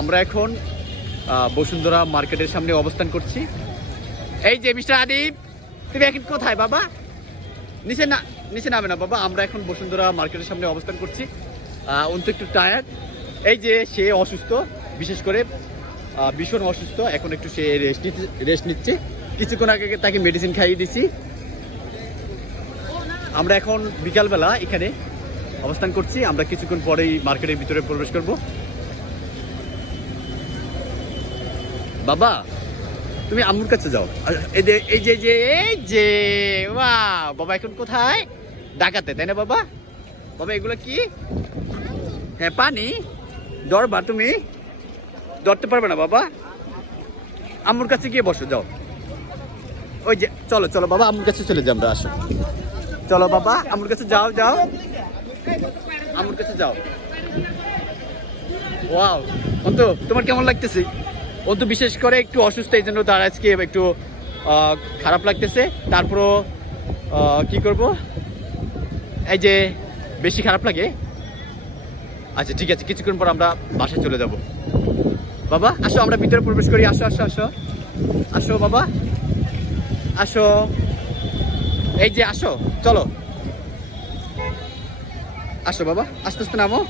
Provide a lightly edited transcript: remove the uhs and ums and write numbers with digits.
আমরা এখন বসুন্ধরা মার্কেটের সামনে অবস্থান করছি। এই যে মিস্টার আদিব, তুমি এখন কোথায় বাবা? নিচে নামে না বাবা। আমরা এখন বসুন্ধরা মার্কেটের সামনে অবস্থান করছি। অন্ত একটু টায়ার্ড। এই যে সে অসুস্থ, বিশেষ করে ভীষণ অসুস্থ। এখন একটু সে রেস্ট নিচ্ছে। কিছুক্ষণ আগে তাকে মেডিসিন খাইয়ে দিছি। আমরা এখন বিকালবেলা এখানে অবস্থান করছি। আমরা কিছুক্ষণ পরেই মার্কেটের ভিতরে প্রবেশ করব। বাবা, তুমি আম্মুর কাছে যাও। এই যে বাবা এখন কোথায়? ডাকাতে, তাই না বাবা? বাবা এগুলো কি? হ্যাঁ, পানি। ধরবা? তুমি ধরতে পারবে না বাবা। আম্মুর কাছে গিয়ে বসো, যাও। ওই যে চলো চলো বাবা, আম্মুর কাছে চলে যাও। আমরা আসো, চলো বাবা, আম্মুর কাছে যাও। আম্মুর কাছে যাও। ওয়াও, অন্তু তোমার কেমন লাগতেছে? অন্তু বিশেষ করে একটু অসুস্থ, এই জন্য তার আজকে একটু খারাপ লাগতেছে। তারপরও কি করব, এই যে বেশি খারাপ লাগে। আচ্ছা ঠিক আছে, কিছুক্ষণ পর আমরা বাসায় চলে যাব। বাবা আসো, আমরা ভিতরে প্রবেশ করি। আসো আসো আসো আসো বাবা, আসো। এই যে আসো, চলো আসো বাবা, আস্তে আস্তে নামো।